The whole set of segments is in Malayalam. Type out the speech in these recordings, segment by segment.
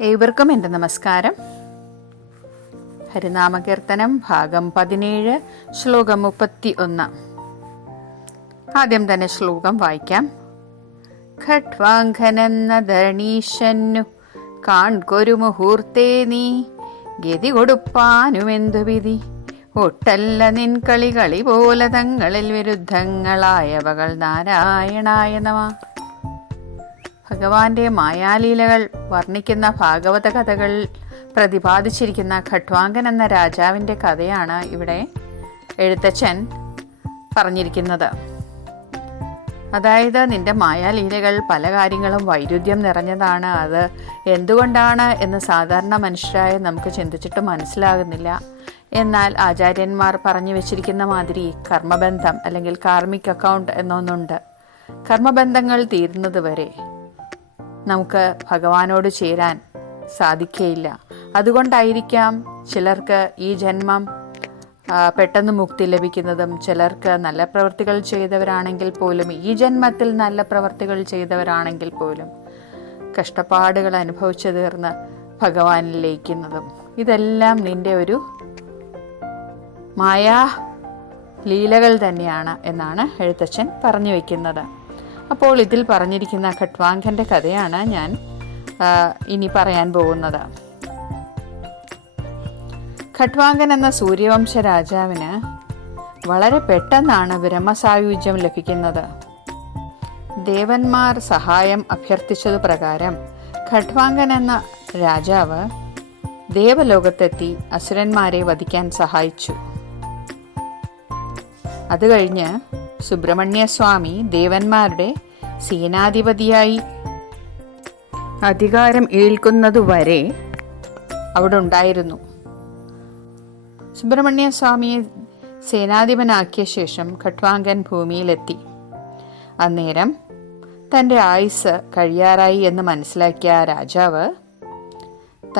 ഏവർക്കും എന്റെ നമസ്കാരം. ഹരിനാമകീർത്തനം ഭാഗം പതിനേഴ് ശ്ലോകം മുപ്പത്തി ഒന്ന് ആദ്യം തന്നെ ശ്ലോകം വായിക്കാം. ഖട്വാങ്കനെന്ന ധരണീശന്നു കാൺകൊരു മുഹൂർത്തേ നീ ഗതി കൊടുപ്പാനുമെന്തു വിധി? ഒട്ടല്ല നിൻ കളി കളി പോലെ തങ്ങളിൽ വിരുദ്ധങ്ങളായവകൾ നാരായണായ നമ. ഭഗവാന്റെ മായാലീലകൾ വർണിക്കുന്ന ഭാഗവത കഥകൾ പ്രതിപാദിച്ചിരിക്കുന്ന ഖട്വാങ്കൻ എന്ന രാജാവിന്റെ കഥയാണ് ഇവിടെ എഴുത്തച്ഛൻ പറഞ്ഞിരിക്കുന്നത്. അതായത് നിന്റെ മായാലീലകൾ പല കാര്യങ്ങളും വൈരുദ്ധ്യം നിറഞ്ഞതാണ്. അത് എന്തുകൊണ്ടാണ് എന്ന് സാധാരണ മനുഷ്യരായ നമുക്ക് ചിന്തിച്ചിട്ട് മനസ്സിലാകുന്നില്ല. എന്നാൽ ആചാര്യന്മാർ പറഞ്ഞു വെച്ചിരിക്കുന്ന മാതിരി കർമ്മബന്ധം അല്ലെങ്കിൽ കാർമിക് അക്കൗണ്ട് എന്നൊന്നുണ്ട്. കർമ്മബന്ധങ്ങൾ തീരുന്നത് വരെ നമുക്ക് ഭഗവാനോട് ചേരാൻ സാധിക്കുകയില്ല അതുകൊണ്ടായിരിക്കാം ചിലർക്ക് ഈ ജന്മം പെട്ടെന്ന് മുക്തി ലഭിക്കുന്നതും ചിലർക്ക് നല്ല പ്രവൃത്തികൾ ചെയ്തവരാണെങ്കിൽ പോലും ഈ ജന്മത്തിൽ നല്ല പ്രവൃത്തികൾ ചെയ്തവരാണെങ്കിൽ പോലും കഷ്ടപ്പാടുകൾ അനുഭവിച്ചു തീർന്ന് ഭഗവാനിൽ ലയിക്കുന്നതും. ഇതെല്ലാം നിന്റെ ഒരു മായാ ലീലകൾ തന്നെയാണ് എന്നാണ് എഴുത്തച്ഛൻ പറഞ്ഞു വയ്ക്കുന്നത് അപ്പോൾ ഇതിൽ പറഞ്ഞിരിക്കുന്ന ഖട്വാങ്കന്റെ കഥയാണ് ഞാൻ ഇനി പറയാൻ പോകുന്നത്. ഖട്വാങ്കൻ എന്ന സൂര്യവംശ രാജാവിന് വളരെ പെട്ടെന്നാണ് ബ്രഹ്മസായുജ്യം ലഭിക്കുന്നത്. ദേവന്മാർ സഹായം അഭ്യർത്ഥിച്ചത് പ്രകാരം ഖട്വാങ്കൻ എന്ന രാജാവ് ദേവലോകത്തെത്തി അസുരന്മാരെ വധിക്കാൻ സഹായിച്ചു. അത് കഴിഞ്ഞ് സുബ്രഹ്മണ്യസ്വാമി ദേവന്മാരുടെ സേനാധിപതിയായി. അധികാരം ഏൽക്കുന്നതുവരെ അവിടെ ഉണ്ടായിരുന്നു. സുബ്രഹ്മണ്യസ്വാമിയെ സേനാധിപനാക്കിയ ശേഷം ഖട്വാങ്കൻ ഭൂമിയിലെത്തി. അന്നേരം തന്റെ ആയുസ് കഴിയാറായി എന്ന് മനസ്സിലാക്കിയ രാജാവ്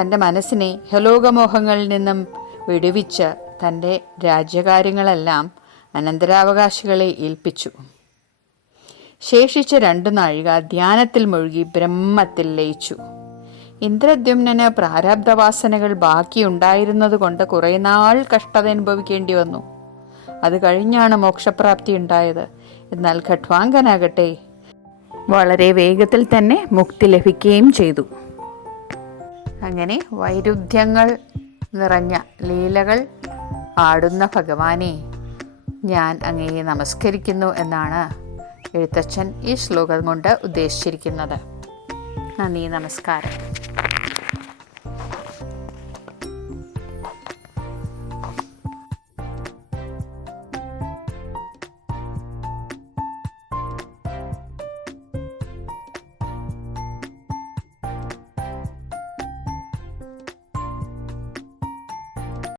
തന്റെ മനസ്സിനെ ഹലോകമോഹങ്ങളിൽ നിന്നും വിടുവിച്ച് തന്റെ രാജ്യകാര്യങ്ങളെല്ലാം അനന്തരാവകാശികളെ ഏൽപ്പിച്ചു. ശേഷിച്ച രണ്ടു നാഴിക ധ്യാനത്തിൽ മുഴുകി ബ്രഹ്മത്തിൽ ലയിച്ചു. ഇന്ദ്രദ്യുമ്നന് പ്രാരാബ്ധവാസനകൾ ബാക്കിയുണ്ടായിരുന്നത് കൊണ്ട് കുറേ നാൾ കഷ്ടത അനുഭവിക്കേണ്ടി വന്നു. അത് കഴിഞ്ഞാണ് മോക്ഷപ്രാപ്തി ഉണ്ടായത്. എന്നാൽ ഘട്വാങ്കനാകട്ടെ വളരെ വേഗത്തിൽ തന്നെ മുക്തി ലഭിക്കുകയും ചെയ്തു. അങ്ങനെ വൈരുദ്ധ്യങ്ങൾ നിറഞ്ഞ ലീലകൾ ആടുന്ന ഭഗവാനെ ഞാൻ അങ്ങയെ നമസ്കരിക്കുന്നു എന്നാണ് എഴുത്തച്ഛൻ ഈ ശ്ലോകം കൊണ്ട് ഉദ്ദേശിച്ചിരിക്കുന്നത്. നന്ദി നമസ്കാരം.